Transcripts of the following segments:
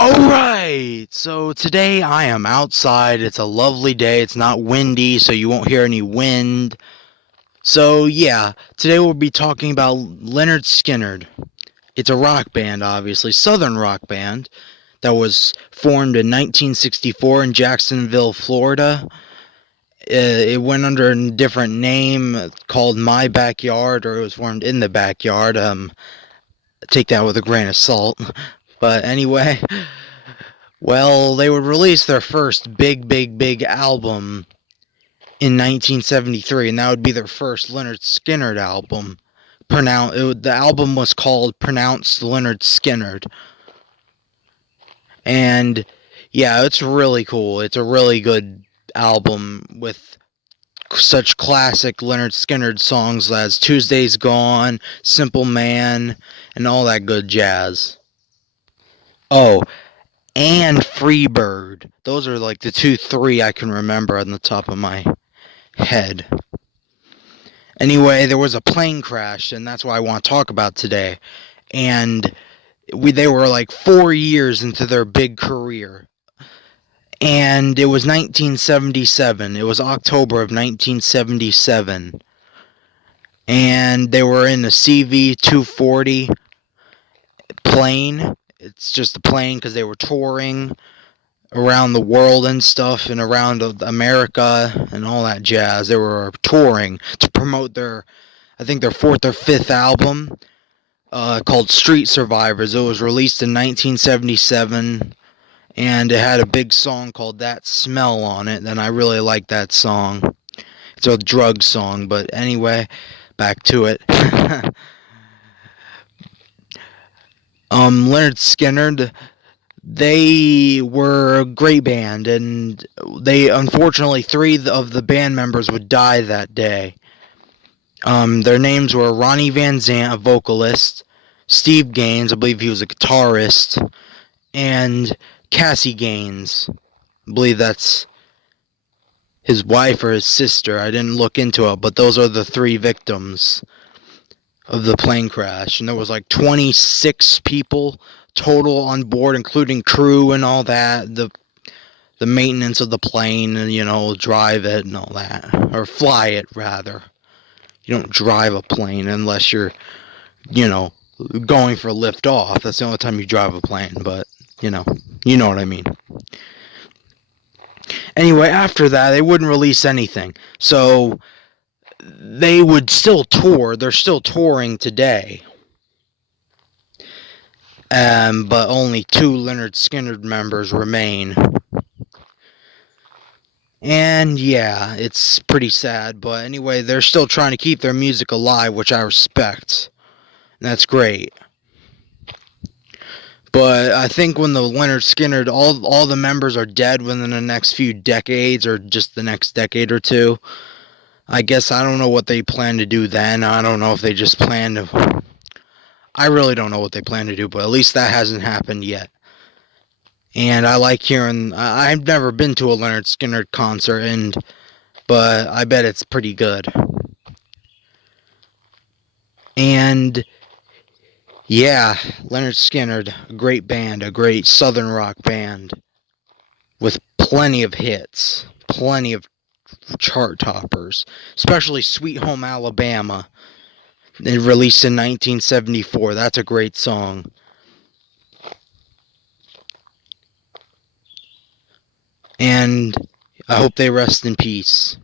Alright, so today I am outside. It's a lovely day. It's not windy, so you won't hear any wind. So yeah, today we'll be talking about Lynyrd Skynyrd. It's a rock band, obviously, southern rock band, that was formed in 1964 in Jacksonville, Florida. It went under a different name called My Backyard, or it was formed in the backyard. Take that with a grain of salt. But anyway, well, they would release their first big album in 1973, and that would be their first Lynyrd Skynyrd album. The album was called Pronounced Lynyrd Skynyrd. And yeah, it's really cool. It's a really good album with such classic Lynyrd Skynyrd songs as Tuesday's Gone, Simple Man, and all that good jazz. Oh, and Freebird. Those are like the three I can remember on the top of my head. Anyway, there was a plane crash, and that's what I want to talk about today. And they were like 4 years into their big career. And it was 1977. It was October of 1977. And they were in a CV-240 plane. It's just a plane because they were touring around the world and stuff, and around America and all that jazz. They were touring to promote their fourth or fifth album called Street Survivors. It was released in 1977, and it had a big song called That Smell on it, and I really like that song. It's a drug song, but anyway, back to it. Lynyrd Skynyrd, they were a great band, and unfortunately, 3 of the band members would die that day. Their names were Ronnie Van Zant, a vocalist, Steve Gaines, I believe he was a guitarist, and Cassie Gaines. I believe that's his wife or his sister. I didn't look into it, but those are the 3 victims of the plane crash. And there was like 26 people total on board, including crew and all that, the maintenance of the plane, and drive it and all that, or fly it rather. You don't drive a plane unless you're going for lift off. That's the only time you drive a plane, but you know what I mean. Anyway, after that they wouldn't release anything, so they would still tour. They're still touring today. But only 2 Lynyrd Skynyrd members remain. And yeah, it's pretty sad, but anyway, they're still trying to keep their music alive, which I respect. And that's great. But I think when the Lynyrd Skynyrd, all the members are dead within the next few decades, or just the next decade or two, I guess I don't know what they plan to do then. I don't know if they just plan to... I really don't know what they plan to do, but at least that hasn't happened yet. And I like hearing... I've never been to a Lynyrd Skynyrd concert, but I bet it's pretty good. And yeah, Lynyrd Skynyrd, a great band, a great southern rock band with plenty of hits, plenty of chart toppers, especially Sweet Home Alabama. It released in 1974. That's a great song. And I hope they rest in peace.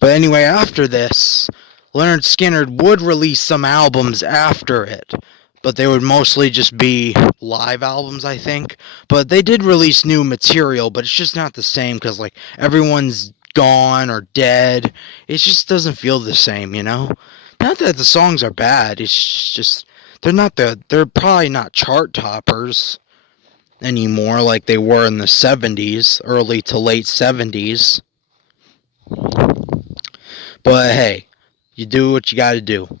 But anyway, after this, Lynyrd Skynyrd would release some albums after it, but they would mostly just be live albums, I think. But they did release new material, but it's just not the same because like everyone's gone or dead. It just doesn't feel the same, Not that the songs are bad, it's just they're probably not chart toppers anymore like they were in the 70s, early to late 70s. But hey, you do what you gotta do.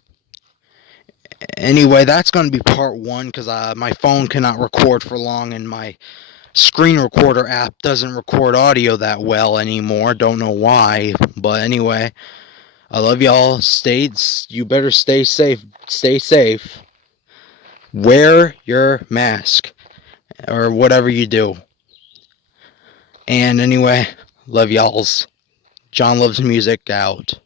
Anyway, that's going to be part 1 because my phone cannot record for long, and my screen recorder app doesn't record audio that well anymore. Don't know why, but anyway, I love y'all. You better stay safe. Stay safe. Wear your mask. or whatever you do. And anyway, love y'alls. John Loves Music out.